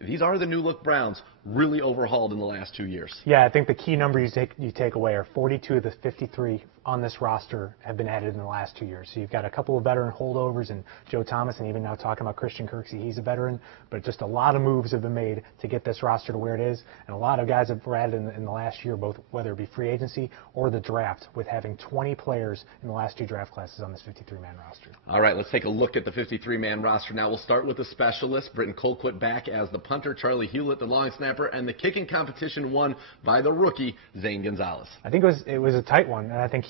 These are the new-look Browns, really overhauled in the last 2 years. Yeah, I think the key number you take away are 42 of the 53 on this roster have been added in the last 2 years. So you've got a couple of veteran holdovers and Joe Thomas, and even now talking about Christian Kirksey, he's a veteran. But just a lot of moves have been made to get this roster to where it is, and a lot of guys have added in the last year, both whether it be free agency or the draft, with having 20 players in the last 2 draft classes on this 53-man roster. All right, let's take a look at the 53-man roster now. We'll start with the specialists. Britton Colquitt back as the punter, Charlie Hewlett the long snapper, and the kicking competition won by the rookie Zane Gonzalez. I think it was a tight one, and I think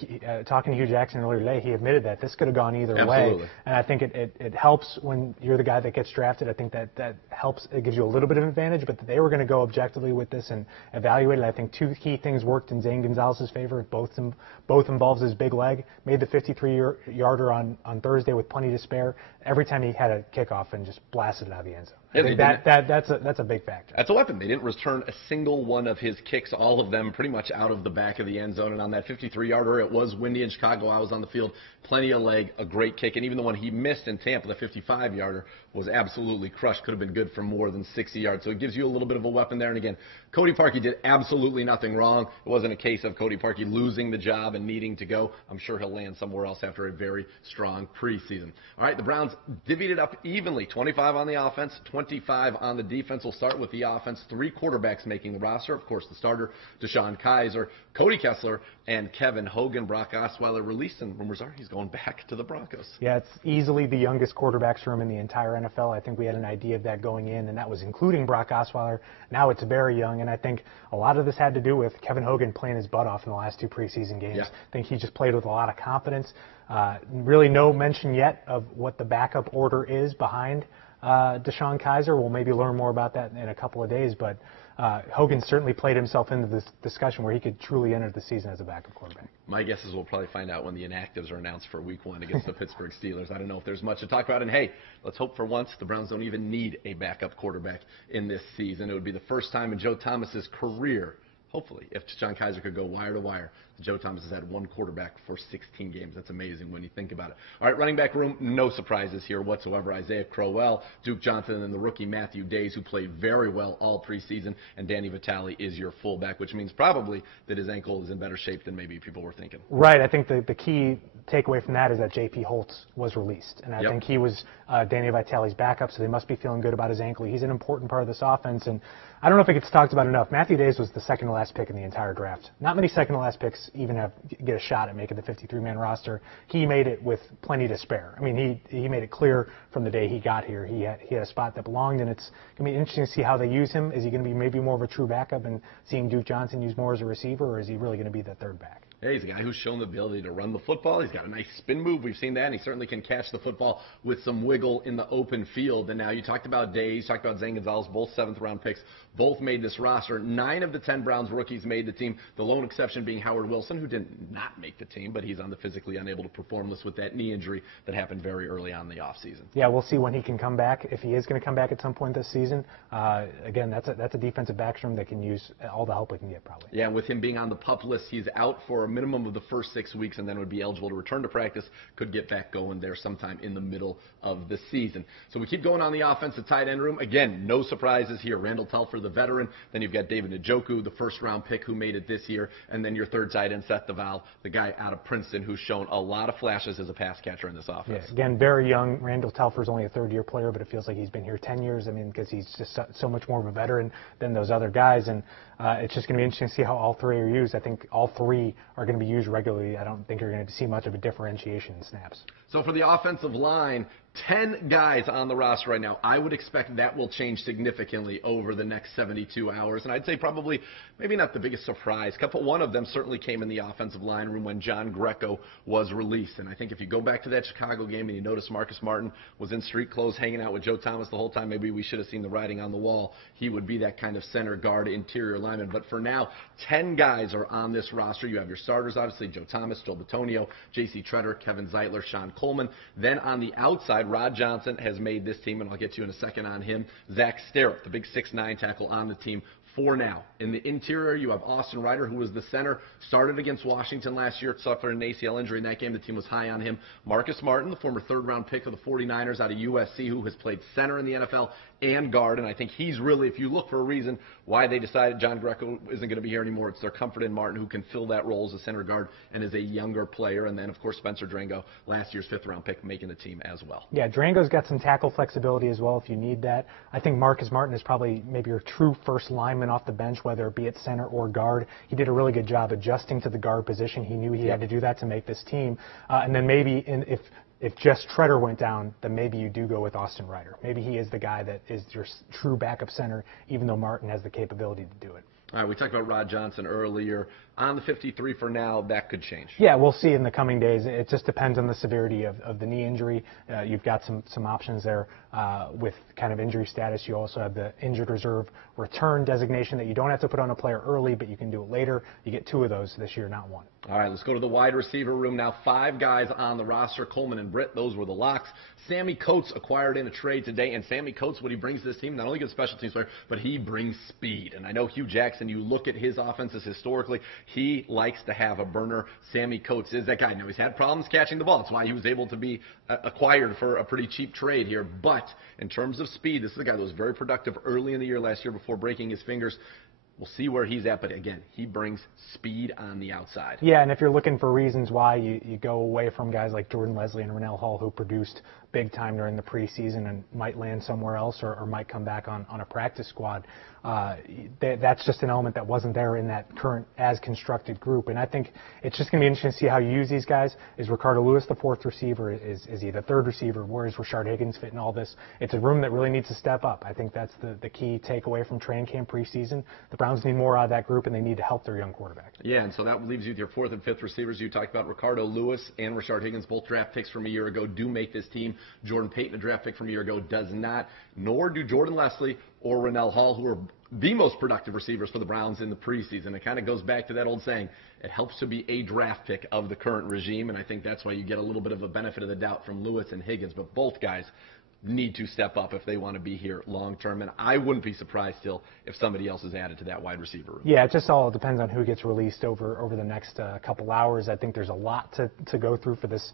talking to Hugh Jackson earlier today, he admitted that this could have gone either Absolutely. way. And I think it helps when you're the guy that gets drafted. I think that helps. It gives you a little bit of an advantage, but they were going to go objectively with this and evaluate it. I think 2 key things worked in Zane Gonzalez's favor. Both involves his big leg. Made the 53-yarder on Thursday with plenty to spare. Every time he had a kickoff and just blasted it out of the end zone. I think that's a big factor. That's a weapon. They didn't return a single one of his kicks, all of them pretty much out of the back of the end zone. And on that 53-yarder, it was windy in Chicago. I was on the field. Plenty of leg, a great kick. And even the one he missed in Tampa, the 55-yarder, was absolutely crushed. Could have been good for more than 60 yards. So it gives you a little bit of a weapon there. And again, Cody Parkey did absolutely nothing wrong. It wasn't a case of Cody Parkey losing the job and needing to go. I'm sure he'll land somewhere else after a very strong preseason. All right, the Browns divvied it up evenly. 25 on the offense, 25 on the defense. We'll start with the offense. 3 quarterbacks making the roster. Of course, the starter, DeShone Kizer, Cody Kessler, and Kevin Hogan. Brock Osweiler released, and rumors are he's going back to the Broncos. Yeah, it's easily the youngest quarterbacks room in the entire NFL. I think we had an idea of that going in, and that was including Brock Osweiler. Now it's very young, and I think a lot of this had to do with Kevin Hogan playing his butt off in the last 2 preseason games. Yeah. I think he just played with a lot of confidence. Really no mention yet of what the backup order is behind DeShone Kizer. We'll maybe learn more about that in a couple of days, but Hogan certainly played himself into this discussion where he could truly enter the season as a backup quarterback. My guess is we'll probably find out when the inactives are announced for Week 1 against the Pittsburgh Steelers. I don't know if there's much to talk about. And, hey, let's hope for once the Browns don't even need a backup quarterback in this season. It would be the first time in Joe Thomas's career, hopefully, if DeShone Kizer could go wire to wire. Joe Thomas has had 1 quarterback for 16 games. That's amazing when you think about it. All right, running back room, no surprises here whatsoever. Isaiah Crowell, Duke Johnson, and the rookie Matthew Days, who played very well all preseason, and Danny Vitale is your fullback, which means probably that his ankle is in better shape than maybe people were thinking. Right. I think the key takeaway from that is that J.P. Holtz was released, and I think he was Danny Vitale's backup, so they must be feeling good about his ankle. He's an important part of this offense, and I don't know if it gets talked about enough. Matthew Days was the second-to-last pick in the entire draft. Not many second-to-last picks even get a shot at making the 53-man roster. He made it with plenty to spare. I mean, he made it clear from the day he got here he had a spot that belonged, and it's going to be interesting to see how they use him. Is he going to be maybe more of a true backup and seeing Duke Johnson used more as a receiver, or is he really going to be the third back? Hey, he's a guy who's shown the ability to run the football. He's got a nice spin move. We've seen that, and he certainly can catch the football with some wiggle in the open field. And now you talked about Days, you talked about Zane Gonzalez, both 7th-round picks, both made this roster. 9 of the 10 Browns rookies made the team, the lone exception being Howard Wilson, who did not make the team, but he's on the physically unable to perform list with that knee injury that happened very early on in the offseason. Yeah, we'll see when he can come back, if he is going to come back at some point this season. Again, that's a defensive backs room that can use all the help we can get, probably. Yeah, and with him being on the PUP list, he's out for a minimum of the first 6 weeks and then would be eligible to return to practice. Could get back going there sometime in the middle of the season. So we keep going on the offensive tight end room. Again, no surprises here. Randall Telfer, the veteran. Then you've got David Njoku, the first-round pick who made it this year. And then your third tight end, Seth DeVal, the guy out of Princeton who's shown a lot of flashes as a pass catcher in this offense. Yeah, again, very young. Randall Telfer's only a third-year player, but it feels like he's been here 10 years. I mean, because he's just so much more of a veteran than those other guys. And it's just going to be interesting to see how all 3 are used. I think all 3 are going to be used regularly. I don't think you're going to see much of a differentiation in snaps. So for the offensive line, 10 guys on the roster right now. I would expect that will change significantly over the next 72 hours. And I'd say probably maybe not the biggest surprise. One of them certainly came in the offensive line room when John Greco was released. And I think if you go back to that Chicago game and you notice Marcus Martin was in street clothes hanging out with Joe Thomas the whole time, maybe we should have seen the writing on the wall. He would be that kind of center guard interior lineman. But for now, 10 guys are on this roster. You have your starters, obviously, Joe Thomas, Joe Bitonio, J.C. Treader, Kevin Zeitler, Sean Coleman. Then on the outside, Rod Johnson has made this team, and I'll get to you in a second on him. Zach Sterrett, the big 6'9" tackle on the team, for now. In the interior, you have Austin Ryder, who was the center, started against Washington last year, suffered an ACL injury in that game. The team was high on him. Marcus Martin, the former third-round pick of the 49ers out of USC, who has played center in the NFL and guard, and I think he's really, if you look for a reason why they decided John Greco isn't going to be here anymore, it's their comfort in Martin, who can fill that role as a center guard and is a younger player. And then, of course, Spencer Drango, last year's fifth-round pick, making the team as well. Yeah, Drango's got some tackle flexibility as well if you need that. I think Marcus Martin is probably maybe your true first lineman off the bench, whether it be at center or guard. He did a really good job adjusting to the guard position. He knew he had to do that to make this team. And then maybe if just Treader went down, then maybe you do go with Austin Ryder. Maybe he is the guy that is your true backup center, even though Martin has the capability to do it. All right, we talked about Rod Johnson earlier. On the 53 for now, that could change. Yeah, we'll see in the coming days. It just depends on the severity of the knee injury. You've got some options there with kind of injury status. You also have the injured reserve return designation that you don't have to put on a player early, but you can do it later. You get 2 of those this year, not 1. All right, let's go to the wide receiver room now. 5 guys on the roster, Coleman and Britt. Those were the locks. Sammy Coates acquired in a trade today, and Sammy Coates, what he brings to this team, not only good special teams player, but he brings speed. And I know Hugh Jackson, you look at his offenses historically, he likes to have a burner. Sammy Coates is that guy. Now, he's had problems catching the ball. That's why he was able to be acquired for a pretty cheap trade here. But in terms of speed, this is a guy that was very productive early in the year last year before breaking his fingers. We'll see where he's at, but again, he brings speed on the outside. Yeah, and if you're looking for reasons why you go away from guys like Jordan Leslie and Rennell Hall, who produced big time during the preseason and might land somewhere else or might come back on a practice squad, that's just an element that wasn't there in that current as-constructed group. And I think it's just going to be interesting to see how you use these guys. Is Ricardo Lewis the 4th receiver? Is he the 3rd receiver? Where does Rashard Higgins fit in all this? It's a room that really needs to step up. I think that's the key takeaway from training camp preseason. The Browns need more out of that group, and they need to help their young quarterback. Yeah, and so that leaves you with your 4th and 5th receivers. You talked about Ricardo Lewis and Rashard Higgins, both draft picks from a year ago, do make this team. Jordan Payton, a draft pick from a year ago, does not, nor do Jordan Leslie or Rennell Hall, who are the most productive receivers for the Browns in the preseason. It kind of goes back to that old saying, it helps to be a draft pick of the current regime, and I think that's why you get a little bit of a benefit of the doubt from Lewis and Higgins. But both guys need to step up if they want to be here long term, and I wouldn't be surprised still if somebody else is added to that wide receiver room. Yeah, it just all depends on who gets released over the next couple hours. I think there's a lot to go through for this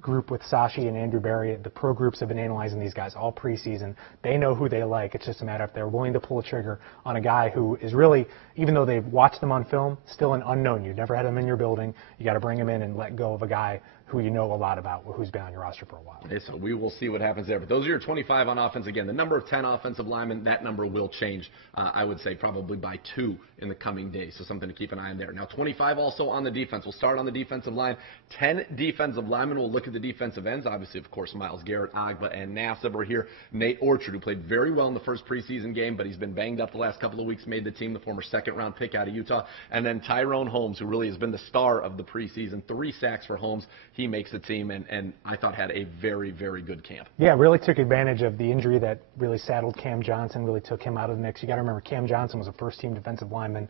group with Sashi and Andrew Berry. The pro groups have been analyzing these guys all preseason. They know who they like. It's just a matter if they're willing to pull a trigger on a guy who is really, even though they've watched them on film, still an unknown. You've never had him in your building. You got to bring him in and let go of a guy who you know a lot about, who's been on your roster for a while. Okay, so we will see what happens there. But those are your 25 on offense. Again, the number of 10 offensive linemen, that number will change, I would say, probably by 2 in the coming days. So something to keep an eye on there. Now, 25 also on the defense. We'll start on the defensive line. 10 defensive linemen. We'll look at the defensive ends. Obviously, of course, Myles Garrett, Agba, and Nassib are here. Nate Orchard, who played very well in the first preseason game, but he's been banged up the last couple of weeks, made the team, the former second-round pick out of Utah. And then Tyrone Holmes, who really has been the star of the preseason. 3 sacks for Holmes. He makes the team, and I thought had a very, very good camp. Yeah, really took advantage of the injury that really saddled Cam Johnson, really took him out of the mix. You got to remember, Cam Johnson was a first-team defensive lineman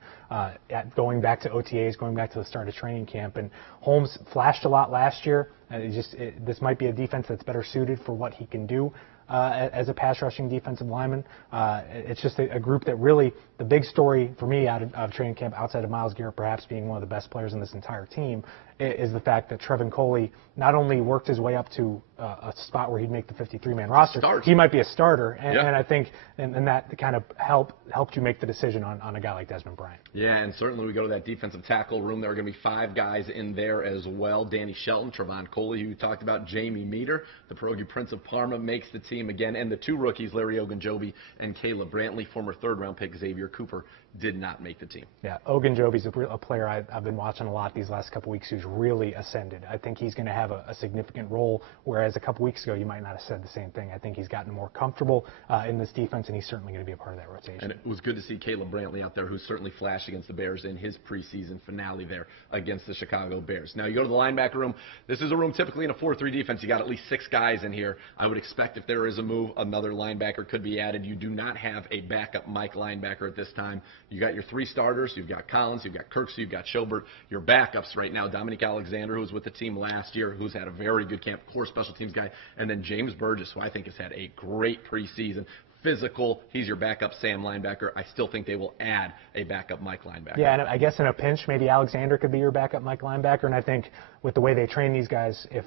going back to OTAs, going back to the start of training camp, and Holmes flashed a lot last year. This might be a defense that's better suited for what he can do as a pass-rushing defensive lineman. It's just a group that really, the big story for me out of training camp, outside of Myles Garrett perhaps being one of the best players in this entire team, is the fact that Trevin Coley not only worked his way up to a spot where he'd make the 53-man roster, he might be a starter, and I think and that kind of helped you make the decision on a guy like Desmond Bryant. Yeah, and certainly we go to that defensive tackle room. There are going to be 5 guys in there as well. Danny Shelton, Trevon Coley, who you talked about, Jamie Meter, the Pierogi Prince of Parma, makes the team again, and the 2 rookies, Larry Ogunjobi and Caleb Brantley, former 3rd-round pick Xavier Cooper, did not make the team. Yeah, Ogunjobi's a player I've been watching a lot these last couple weeks who's really ascended. I think he's going to have a significant role, whereas a couple weeks ago you might not have said the same thing. I think he's gotten more comfortable in this defense, and he's certainly going to be a part of that rotation. And it was good to see Caleb Brantley out there, who certainly flashed against the Bears in his preseason finale there against the Chicago Bears. Now, you go to the linebacker room. This is a room typically in a 4-3 defense. You got at least 6 guys in here. I would expect if there is a move, another linebacker could be added. You do not have a backup Mike linebacker at this time. You got your 3 starters. You've got Collins, you've got Kirksey, you've got Schobert. Your backups right now, Dominique Alexander, who was with the team last year, who's had a very good camp, core special teams guy, and then James Burgess, who I think has had a great preseason. physical. He's your backup Sam linebacker. I still think they will add a backup Mike linebacker. Yeah, and I guess in a pinch, maybe Alexander could be your backup Mike linebacker. And I think with the way they train these guys, if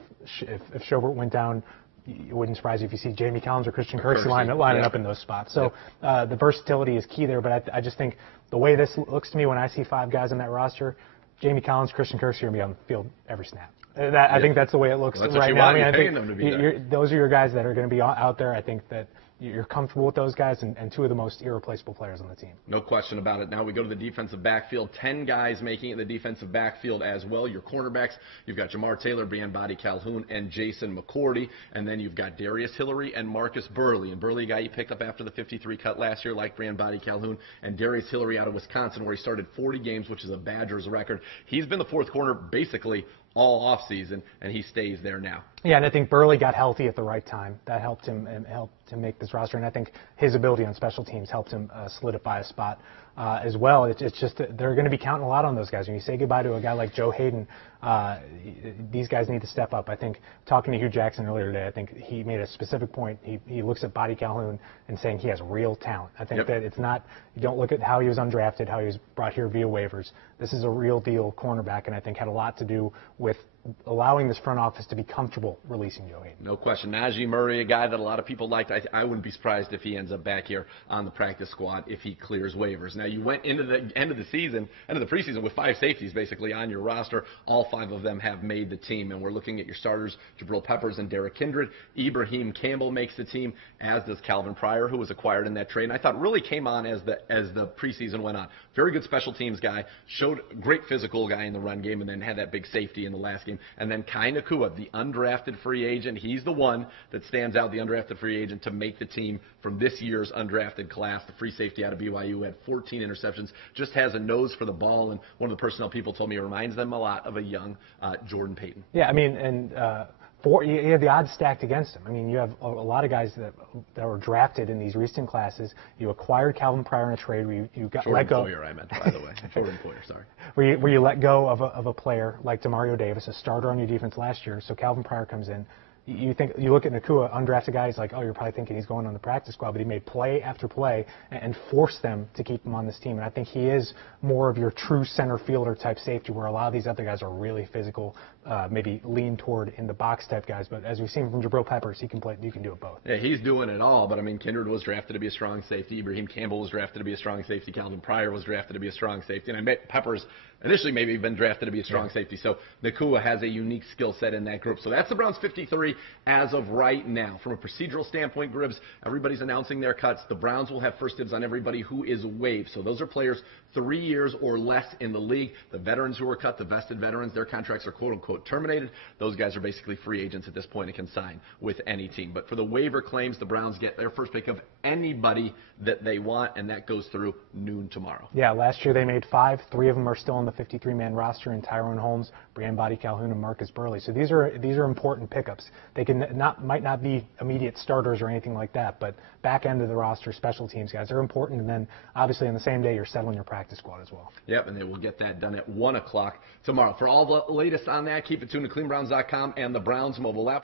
Schobert went down, it wouldn't surprise you if you see Jamie Collins or Christian Kirksey lining up in those spots. So the versatility is key there. But I just think the way this looks to me when I see 5 guys on that roster, Jamie Collins, Christian Kirksey are going to be on the field every snap. I think that's the way it looks right now. I think those are your guys that are going to be out there. I think that you're comfortable with those guys and 2 of the most irreplaceable players on the team. No question about it. Now we go to the defensive backfield. 10 guys making it in the defensive backfield as well. Your cornerbacks, you've got Jamar Taylor, Brian Body Calhoun, and Jason McCourty. And then you've got Darius Hillary and Marcus Burley. And Burley, a guy you picked up after the 53 cut last year, like Brian Body Calhoun. And Darius Hillary out of Wisconsin, where he started 40 games, which is a Badgers record. He's been the 4th corner basically all offseason, and he stays there now. Yeah, and I think Burley got healthy at the right time. That helped him make this roster, and I think his ability on special teams helped him solidify a spot as well. It's just that they're going to be counting a lot on those guys. When you say goodbye to a guy like Joe Hayden, these guys need to step up. I think talking to Hugh Jackson earlier today, I think he made a specific point. He looks at Body Calhoun and saying he has real talent. I think that it's not, you don't look at how he was undrafted, how he was brought here via waivers. This is a real deal cornerback, and I think had a lot to do with allowing this front office to be comfortable releasing Joe Hayden. No question. Najee Murray, a guy that a lot of people liked. I wouldn't be surprised if he ends up back here on the practice squad if he clears waivers. Now, you went into the end of the preseason with 5 safeties basically on your roster. All 5 of them have made the team, and we're looking at your starters, Jabril Peppers and Derek Kindred. Ibrahim Campbell makes the team, as does Calvin Pryor, who was acquired in that trade, and I thought really came on as the preseason went on. Very good special teams guy, showed great physical guy in the run game, and then had that big safety in the last game. And then Kai Nakua, the undrafted free agent, he's the one that stands out, the undrafted free agent, to make the team from this year's undrafted class. The free safety out of BYU had 14 interceptions, just has a nose for the ball, and one of the personnel people told me it reminds them a lot of a young Jordan Payton. Yeah, I mean, and you have the odds stacked against him. I mean, you have a lot of guys that were drafted in these recent classes. You acquired Calvin Pryor in a trade where you got let go. Jordan Poyer, I meant, by the way. Jordan Poyer, sorry. Where you let go of a player like Demario Davis, a starter on your defense last year. So Calvin Pryor comes in. You look at Nakua, undrafted guy, he's like, oh, you're probably thinking he's going on the practice squad, but he made play after play and forced them to keep him on this team. And I think he is more of your true center fielder type safety, where a lot of these other guys are really physical, maybe lean toward in the box type guys. But as we've seen from Jabril Peppers, you can do it both. Yeah, he's doing it all. But I mean, Kindred was drafted to be a strong safety. Ibrahim Campbell was drafted to be a strong safety. Calvin Pryor was drafted to be a strong safety. And I bet Peppers initially maybe been drafted to be a strong safety. So Nakua has a unique skill set in that group. So that's the Browns 53 as of right now. From a procedural standpoint, Gribbs, everybody's announcing their cuts. The Browns will have first dibs on everybody who is waived. So those are players 3 years or less in the league. The veterans who were cut, the vested veterans, their contracts are quote-unquote terminated. Those guys are basically free agents at this point and can sign with any team. But for the waiver claims, the Browns get their first pick of anybody that they want, and that goes through noon tomorrow. Yeah, last year they made 5. 3 of them are still on the 53-man roster, in Tyrone Holmes, Brian Body Calhoun, and Marcus Burley. So these are important pickups. They might not be immediate starters or anything like that, but back end of the roster, special teams guys are important. And then obviously on the same day, you're settling your practice squad as well. Yep, and they will get that done at 1 o'clock tomorrow. For all the latest on that, keep it tuned to cleanbrowns.com and the Browns mobile app.